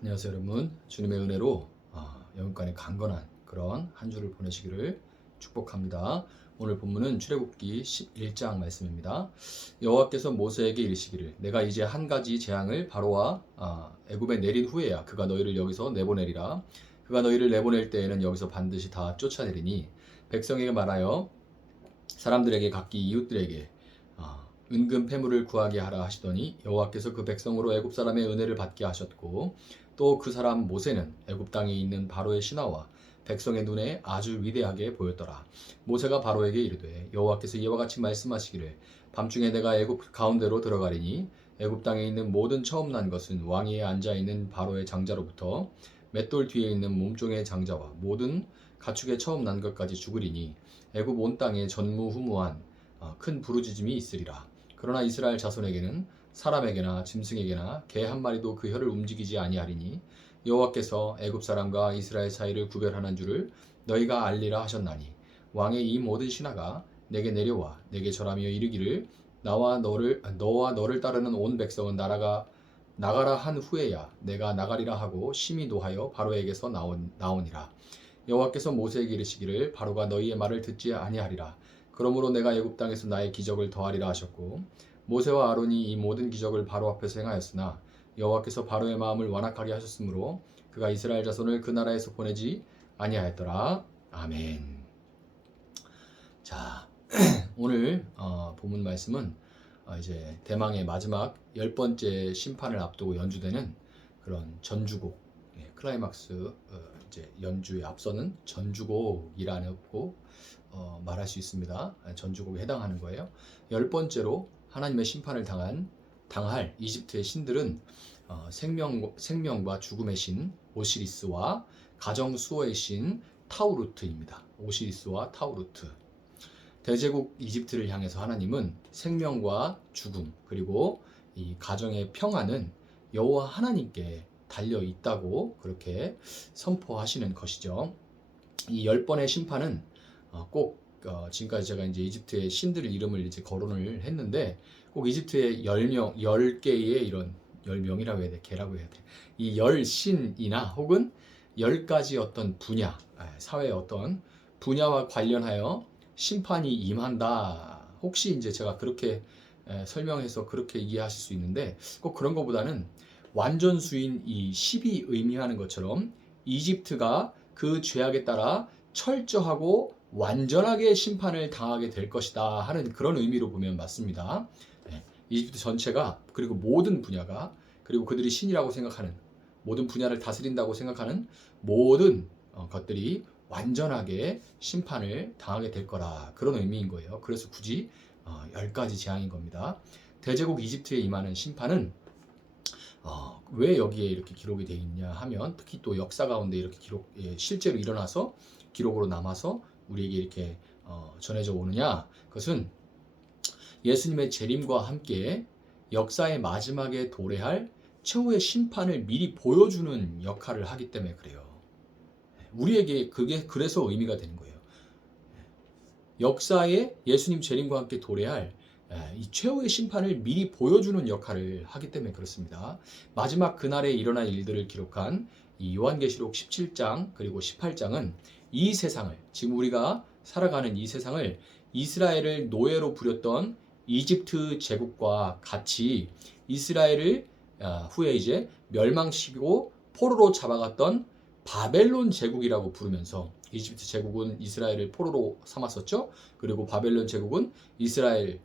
안녕하세요 여러분. 주님의 은혜로 영육간에 강건한 그런 한 주를 보내시기를 축복합니다. 오늘 본문은 출애굽기 11장 말씀입니다. 여호와께서 모세에게 이르시기를 내가 이제 한 가지 재앙을 바로와 애굽에 내린 후에야 그가 너희를 여기서 내보내리라. 그가 너희를 내보낼 때에는 여기서 반드시 다 쫓아내리니 백성에게 말하여 사람들에게 각기 이웃들에게 은금 패물을 구하게 하라 하시더니 여호와께서 그 백성으로 애굽 사람의 은혜를 받게 하셨고 또 그 사람 모세는 애굽 땅에 있는 바로의 신하와 백성의 눈에 아주 위대하게 보였더라. 모세가 바로에게 이르되 여호와께서 이와 같이 말씀하시기를 밤중에 내가 애굽 가운데로 들어가리니 애굽 땅에 있는 모든 처음 난 것은 왕위에 앉아 있는 바로의 장자로부터 맷돌 뒤에 있는 몸종의 장자와 모든 가축의 처음 난 것까지 죽으리니 애굽 온 땅에 전무후무한 큰 부르짖음이 있으리라. 그러나 이스라엘 자손에게는 사람에게나 짐승에게나 개 한 마리도 그 혀를 움직이지 아니하리니 여호와께서 애굽 사람과 이스라엘 사이를 구별하는 줄을 너희가 알리라 하셨나니 왕의 이 모든 신하가 내게 내려와 내게 절하며 이르기를 너와 너를 따르는 온 백성은 나가라 한 후에야 내가 나가리라 하고 심히 노하여 바로에게서 나오니라. 여호와께서 모세에게 이르시기를 바로가 너희의 말을 듣지 아니하리라. 그러므로 내가 애굽 땅에서 나의 기적을 더하리라 하셨고 모세와 아론이 이 모든 기적을 바로 앞에서 행하였으나 여호와께서 바로의 마음을 완악하게 하셨으므로 그가 이스라엘 자손을 그 나라에서 보내지 아니하였더라. 아멘. 자, 오늘 본문 말씀은 이제 대망의 마지막 10번째 심판을 앞두고 연주되는 그런 전주곡, 클라이막스 이제 연주에 앞서는 전주곡이라고 말할 수 있습니다. 전주곡에 해당하는 거예요. 10번째로 하나님의 심판을 당할 이집트의 신들은 생명과 죽음의 신 오시리스와 가정 수호의 신 타우루트입니다. 오시리스와 타우루트. 대제국 이집트를 향해서 하나님은 생명과 죽음 그리고 이 가정의 평안은 여호와 하나님께 달려 있다고 그렇게 선포하시는 것이죠. 이 10번의 심판은 꼭 지금까지 제가 이제 이집트의 신들의 이름을 이제 거론을 했는데 꼭 이집트의 10개의 이런 10명이라고 해야 돼, 개라고 해야 돼. 이 10신이나 혹은 10가지 어떤 분야, 사회의 어떤 분야와 관련하여 심판이 임한다. 혹시 이제 제가 그렇게 설명해서 그렇게 이해하실 수 있는데 꼭 그런 것보다는 완전수인 이 10이 의미하는 것처럼 이집트가 그 죄악에 따라 철저하고 완전하게 심판을 당하게 될 것이다 하는 그런 의미로 보면 맞습니다. 이집트 전체가 그리고 모든 분야가 그리고 그들이 신이라고 생각하는 모든 분야를 다스린다고 생각하는 모든 것들이 완전하게 심판을 당하게 될 거라 그런 의미인 거예요. 그래서 굳이 10가지 재앙인 겁니다. 대제국 이집트에 임하는 심판은 왜 여기에 이렇게 기록이 되어 있냐 하면 특히 또 역사 가운데 이렇게 실제로 일어나서 기록으로 남아서 우리에게 이렇게 전해져 오느냐, 그것은 예수님의 재림과 함께 역사의 마지막에 도래할 최후의 심판을 미리 보여주는 역할을 하기 때문에 그래요. 우리에게 그게 그래서 의미가 되는 거예요. 역사에 예수님 재림과 함께 도래할 이 최후의 심판을 미리 보여주는 역할을 하기 때문에 그렇습니다. 마지막 그날에 일어날 일들을 기록한 이 요한계시록 17장 그리고 18장은 이 세상을, 지금 우리가 살아가는 이 세상을 이스라엘을 노예로 부렸던 이집트 제국과 같이 이스라엘을 후에 이제 멸망시키고 포로로 잡아갔던 바벨론 제국이라고 부르면서 이집트 제국은 이스라엘을 포로로 삼았었죠. 그리고 바벨론 제국은 이스라엘,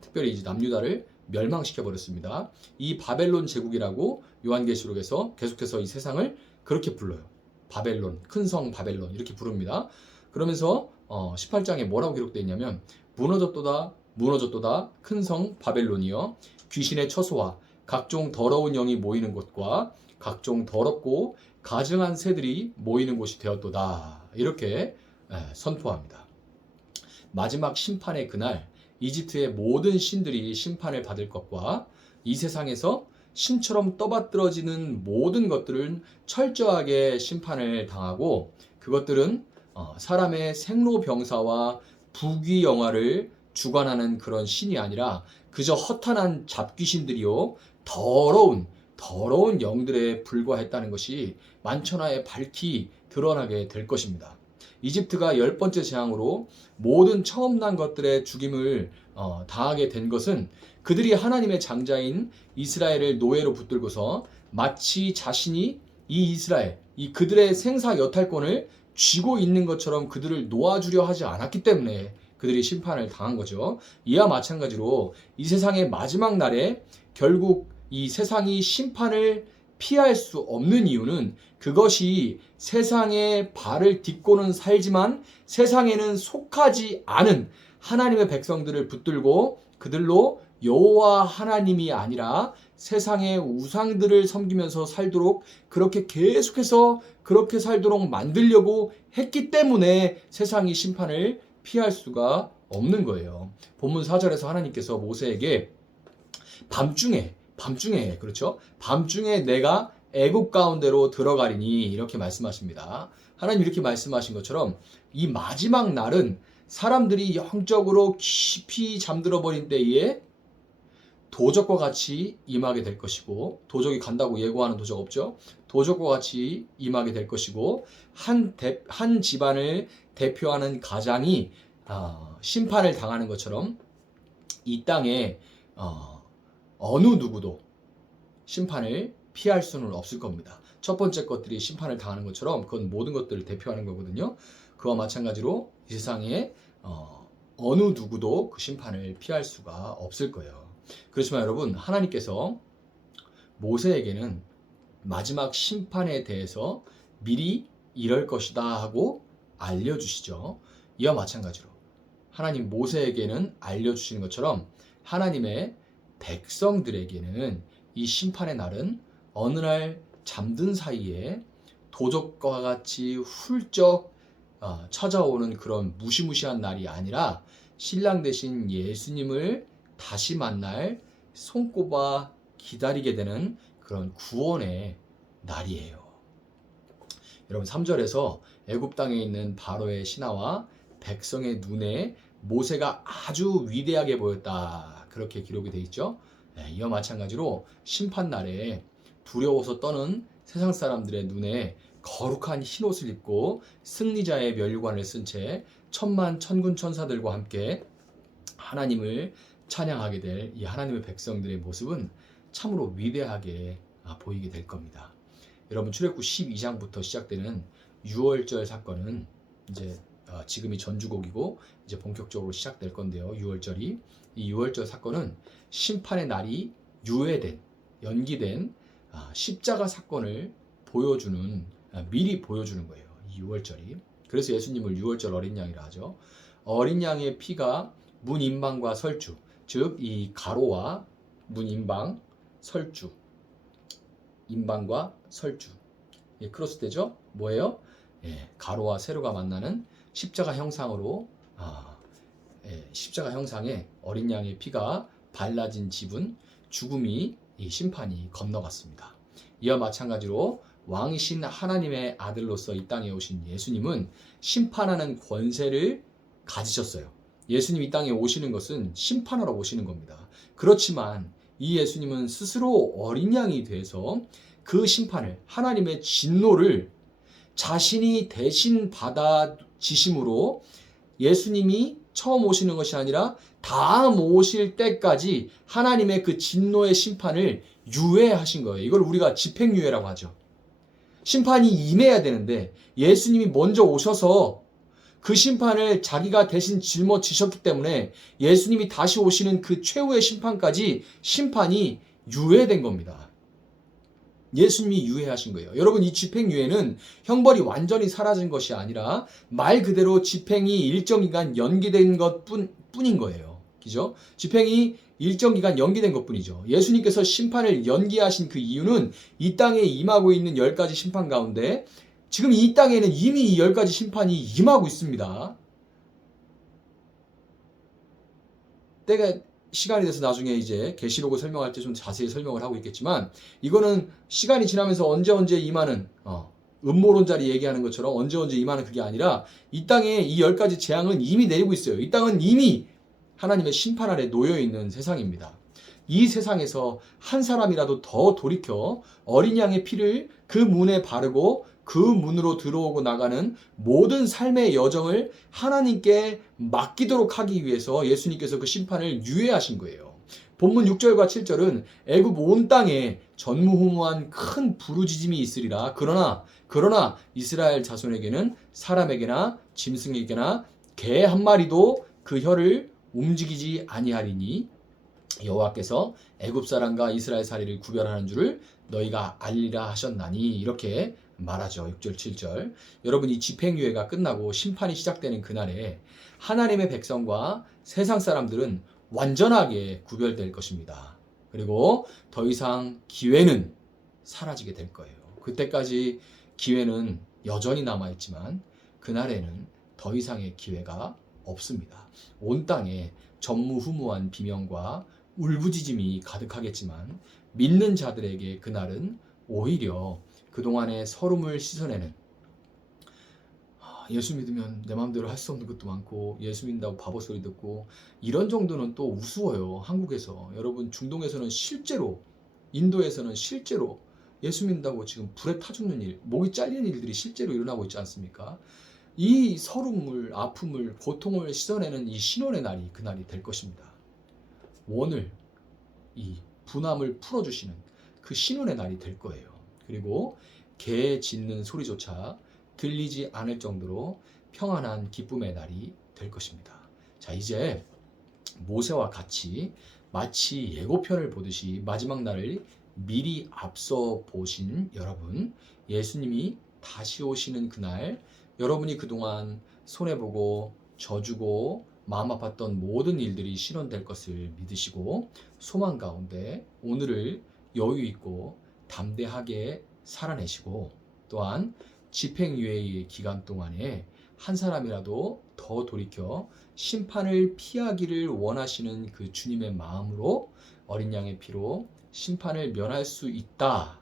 특별히 이제 남유다를 멸망시켜 버렸습니다. 이 바벨론 제국이라고 요한계시록에서 계속해서 이 세상을 그렇게 불러요. 바벨론, 큰 성 바벨론 이렇게 부릅니다. 그러면서 18장에 뭐라고 기록되어 있냐면 무너졌도다 큰 성 바벨론이여 귀신의 처소와 각종 더러운 영이 모이는 곳과 각종 더럽고 가증한 새들이 모이는 곳이 되었도다. 이렇게 선포합니다. 마지막 심판의 그날 이집트의 모든 신들이 심판을 받을 것과 이 세상에서 신처럼 떠받들어지는 모든 것들은 철저하게 심판을 당하고 그것들은 사람의 생로병사와 부귀영화를 주관하는 그런 신이 아니라 그저 허탄한 잡귀신들이요 더러운 더러운 영들에 불과했다는 것이 만천하에 밝히 드러나게 될 것입니다. 이집트가 10번째 재앙으로 모든 처음 난 것들의 죽임을 당하게 된 것은 그들이 하나님의 장자인 이스라엘을 노예로 붙들고서 마치 자신이 이 이스라엘, 이 그들의 생사 여탈권을 쥐고 있는 것처럼 그들을 놓아주려 하지 않았기 때문에 그들이 심판을 당한 거죠. 이와 마찬가지로 이 세상의 마지막 날에 결국 이 세상이 심판을 피할 수 없는 이유는 그것이 세상에 발을 딛고는 살지만 세상에는 속하지 않은 하나님의 백성들을 붙들고 그들로 여호와 하나님이 아니라 세상의 우상들을 섬기면서 살도록 그렇게 계속해서 그렇게 살도록 만들려고 했기 때문에 세상이 심판을 피할 수가 없는 거예요. 본문 4절에서 하나님께서 모세에게 밤중에 그렇죠? 밤중에 내가 애굽 가운데로 들어가리니 이렇게 말씀하십니다. 하나님 이렇게 말씀하신 것처럼 이 마지막 날은 사람들이 영적으로 깊이 잠들어 버린 때에 도적과 같이 임하게 될 것이고, 도적이 간다고 예고하는 도적 없죠? 도적과 같이 임하게 될 것이고, 한 집안을 대표하는 가장이 심판을 당하는 것처럼 이 땅에 어느 누구도 심판을 피할 수는 없을 겁니다. 첫 번째 것들이 심판을 당하는 것처럼 그건 모든 것들을 대표하는 거거든요. 그와 마찬가지로 이 세상에 어느 누구도 그 심판을 피할 수가 없을 거예요. 그렇지만 여러분, 하나님께서 모세에게는 마지막 심판에 대해서 미리 이럴 것이다 하고 알려주시죠. 이와 마찬가지로 하나님 모세에게는 알려주시는 것처럼 하나님의 백성들에게는 이 심판의 날은 어느 날 잠든 사이에 도적과 같이 훌쩍 찾아오는 그런 무시무시한 날이 아니라 신랑 되신 예수님을 다시 만날 손꼽아 기다리게 되는 그런 구원의 날이에요. 여러분 3절에서 애굽 땅에 있는 바로의 신하와 백성의 눈에 모세가 아주 위대하게 보였다. 그렇게 기록이 되어 있죠. 이와 마찬가지로 심판날에 두려워서 떠는 세상 사람들의 눈에 거룩한 흰옷을 입고 승리자의 면류관을 쓴 채 천만 천군 천사들과 함께 하나님을 찬양하게 될 이 하나님의 백성들의 모습은 참으로 위대하게 보이게 될 겁니다. 여러분 출애굽 12장부터 시작되는 유월절 사건은 이제 지금이 전주곡이고 이제 본격적으로 시작될 건데요. 유월절이 이 유월절 사건은 심판의 날이 연기된 십자가 사건을 미리 보여주는 거예요. 이 유월절이. 그래서 예수님을 유월절 어린 양이라 하죠. 어린 양의 피가 문 임방과 설주, 즉 이 가로와 문 임방, 설주, 임방과 설주, 크로스되죠? 뭐예요? 가로와 세로가 만나는 십자가 형상으로 십자가 형상에 어린 양의 피가 발라진 집은 죽음이 이 심판이 건너갔습니다. 이와 마찬가지로 왕이신 하나님의 아들로서 이 땅에 오신 예수님은 심판하는 권세를 가지셨어요. 예수님 이 땅에 오시는 것은 심판하러 오시는 겁니다. 그렇지만 이 예수님은 스스로 어린 양이 돼서 그 심판을, 하나님의 진노를 자신이 대신 받아지심으로 예수님이 처음 오시는 것이 아니라 다음 오실 때까지 하나님의 그 진노의 심판을 유예하신 거예요. 이걸 우리가 집행유예라고 하죠. 심판이 임해야 되는데 예수님이 먼저 오셔서 그 심판을 자기가 대신 짊어지셨기 때문에 예수님이 다시 오시는 그 최후의 심판까지 심판이 유예된 겁니다. 예수님이 유예하신 거예요. 여러분 이 집행유예는 형벌이 완전히 사라진 것이 아니라 말 그대로 집행이 일정 기간 연기된 것뿐인 거예요. 그죠? 집행이 일정 기간 연기된 것뿐이죠. 예수님께서 심판을 연기하신 그 이유는 이 땅에 임하고 있는 10가지 심판 가운데 지금 이 땅에는 이미 이 10가지 심판이 임하고 있습니다. 때가 시간이 돼서 나중에 이제 계시록을 설명할 때 좀 자세히 설명을 하고 있겠지만 이거는 시간이 지나면서 언제 임하는 음모론자리 얘기하는 것처럼 언제 임하는 그게 아니라 이 땅에 이 10가지 재앙은 이미 내리고 있어요. 이 땅은 이미 하나님의 심판 아래 놓여 있는 세상입니다. 이 세상에서 한 사람이라도 더 돌이켜 어린 양의 피를 그 문에 바르고 그 문으로 들어오고 나가는 모든 삶의 여정을 하나님께 맡기도록 하기 위해서 예수님께서 그 심판을 유예하신 거예요. 본문 6절과 7절은 애굽 온 땅에 전무후무한 큰 부르짖음이 있으리라. 그러나 이스라엘 자손에게는 사람에게나 짐승에게나 개 한 마리도 그 혀를 움직이지 아니하리니 여호와께서 애굽 사람과 이스라엘 사리를 구별하는 줄을 너희가 알리라 하셨나니, 이렇게 말하죠. 6절 7절. 여러분, 이 집행유예가 끝나고 심판이 시작되는 그날에 하나님의 백성과 세상 사람들은 완전하게 구별될 것입니다. 그리고 더 이상 기회는 사라지게 될 거예요. 그때까지 기회는 여전히 남아있지만 그날에는 더 이상의 기회가 없습니다. 온 땅에 전무후무한 비명과 울부짖음이 가득하겠지만 믿는 자들에게 그날은 오히려 그동안의 서름을 씻어내는, 예수 믿으면 내 마음대로 할 수 없는 것도 많고 예수 믿는다고 바보 소리 듣고 이런 정도는 또 우스워요. 한국에서. 여러분, 중동에서는 실제로, 인도에서는 실제로 예수 믿는다고 지금 불에 타 죽는 일, 목이 잘리는 일들이 실제로 일어나고 있지 않습니까? 이 서름을, 아픔을, 고통을 씻어내는 이 신원의 날이 그날이 될 것입니다. 원을, 이 분함을 풀어주시는 그 신원의 날이 될 거예요. 그리고 개 짖는 소리조차 들리지 않을 정도로 평안한 기쁨의 날이 될 것입니다. 자, 이제 모세와 같이 마치 예고편을 보듯이 마지막 날을 미리 앞서 보신 여러분, 예수님이 다시 오시는 그날, 여러분이 그동안 손해보고 져주고 마음 아팠던 모든 일들이 실현될 것을 믿으시고 소망 가운데 오늘을 여유 있고 담대하게 살아내시고, 또한 집행유예의 기간 동안에 한 사람이라도 더 돌이켜 심판을 피하기를 원하시는 그 주님의 마음으로 어린 양의 피로 심판을 면할 수 있다,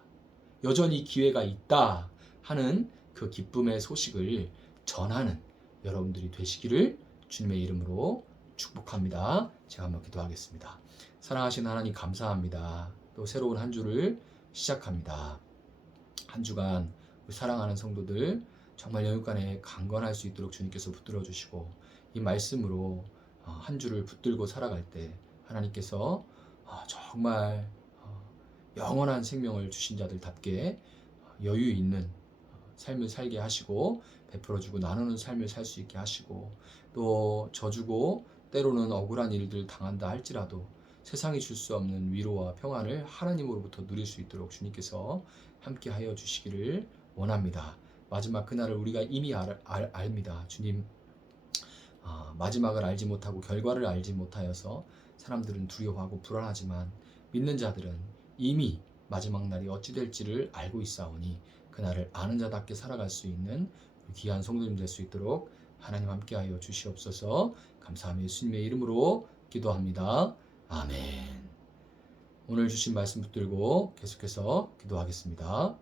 여전히 기회가 있다 하는 그 기쁨의 소식을 전하는 여러분들이 되시기를 주님의 이름으로 축복합니다. 제가 한번 기도하겠습니다. 사랑하시는 하나님, 감사합니다. 또 새로운 한 주를 시작합니다. 한 주간 우리 사랑하는 성도들 정말 영육간에 강건할 수 있도록 주님께서 붙들어 주시고, 이 말씀으로 한 주를 붙들고 살아갈 때 하나님께서 정말 영원한 생명을 주신 자들답게 여유 있는 삶을 살게 하시고 베풀어주고 나누는 삶을 살 수 있게 하시고, 또 져주고 때로는 억울한 일들 당한다 할지라도 세상이 줄 수 없는 위로와 평안을 하나님으로부터 누릴 수 있도록 주님께서 함께 하여 주시기를 원합니다. 마지막 그날을 우리가 이미 압니다. 주님, 마지막을 알지 못하고 결과를 알지 못하여서 사람들은 두려워하고 불안하지만 믿는 자들은 이미 마지막 날이 어찌 될지를 알고 있사오니 그날을 아는 자답게 살아갈 수 있는 귀한 성도님 될 수 있도록 하나님 함께하여 주시옵소서. 감사하며 예수님의 이름으로 기도합니다. 아멘. 오늘 주신 말씀 붙들고 계속해서 기도하겠습니다.